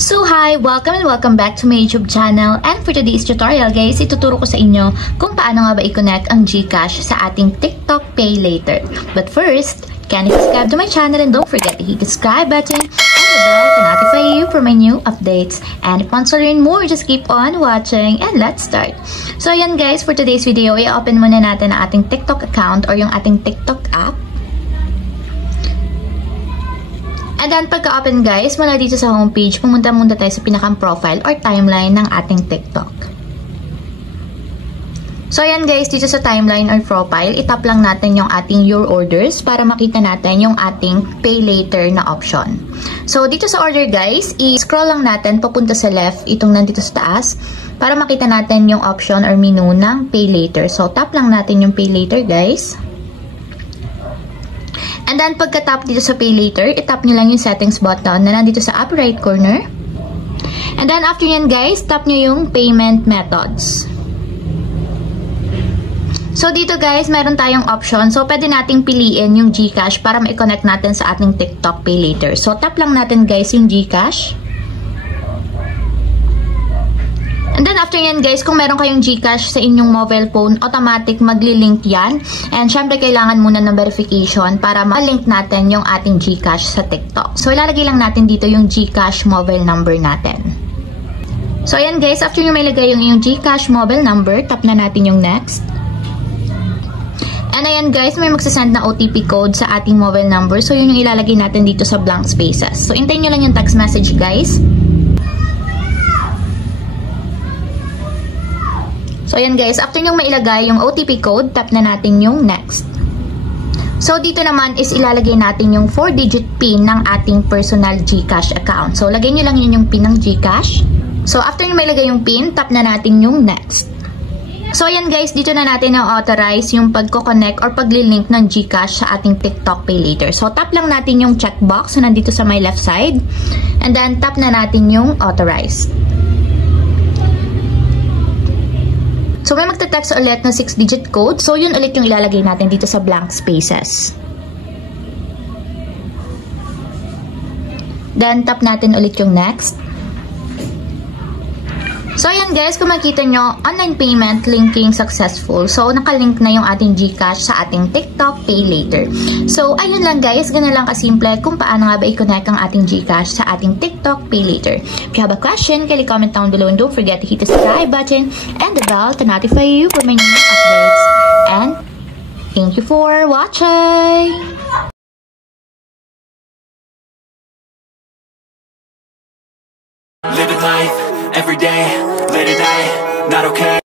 So hi! Welcome and welcome back to my YouTube channel, and for today's tutorial guys, ituturo ko sa inyo kung paano nga ba i-connect ang GCash sa ating TikTok Pay Later. But first, can you subscribe to my channel and don't forget to hit the subscribe button and the bell to notify you for my new updates. And if you want to learn more, just keep on watching and let's start. So ayan guys, for today's video, i-open muna natin ang ating TikTok account or yung ating TikTok app. And then, pagka-open guys, mula dito sa homepage, pumunta muna tayo sa pinakang profile or timeline ng ating TikTok. So, ayan guys, dito sa timeline or profile, itap lang natin yung ating Your Orders para makita natin yung ating Pay Later na option. So, dito sa order guys, i-scroll lang natin papunta sa left, itong nandito sa taas, para makita natin yung option or menu ng Pay Later. So, tap lang natin yung Pay Later guys. And then, pagka-tap dito sa Pay Later, itap nyo lang yung settings button na nandito sa upper right corner. And then, after yan guys, tap nyo yung payment methods. So, dito guys, meron tayong option. So, pwede nating piliin yung GCash para ma-connect natin sa ating TikTok Pay Later. So, tap lang natin guys yung GCash. And then, after yan guys, kung meron kayong GCash sa inyong mobile phone, automatic magli-link yan. And syempre, kailangan muna ng verification para ma-link natin yung ating GCash sa TikTok. So, ilalagay lang natin dito yung GCash mobile number natin. So, ayan guys, after nyo may lagay yung iyong GCash mobile number, tap na natin yung next. And ayan guys, may magsasend na OTP code sa ating mobile number. So, yun yung ilalagay natin dito sa blank spaces. So, hintayin nyo lang yung text message guys. So, ayan guys, after nyo mailagay yung OTP code, tap na natin yung next. So, dito naman is ilalagay natin yung 4-digit PIN ng ating personal GCash account. So, lagay nyo lang yun yung PIN ng GCash. So, after nyo mailagay yung PIN, tap na natin yung next. So, ayan guys, dito na natin na-authorize yung pagko-connect or pagli-link ng GCash sa ating TikTok Pay Later. So, tap lang natin yung checkbox na nandito sa my left side. And then, tap na natin yung authorize. So, may magte-text ulit na 6-digit code. So, yun ulit yung ilalagay natin dito sa blank spaces. Then, tap natin ulit yung next. So, ayan guys, kung makikita nyo, online payment linking successful. So, nakalink na yung ating GCash sa ating TikTok Pay Later. So, ayun lang guys, ganun lang kasimple kung paano nga ba i-connect ang ating GCash sa ating TikTok Pay Later. If you have a question, kindly comment down below and don't forget to hit the subscribe button and the bell to notify you for my new updates. And thank you for watching! Living life, every day, late at night, not okay.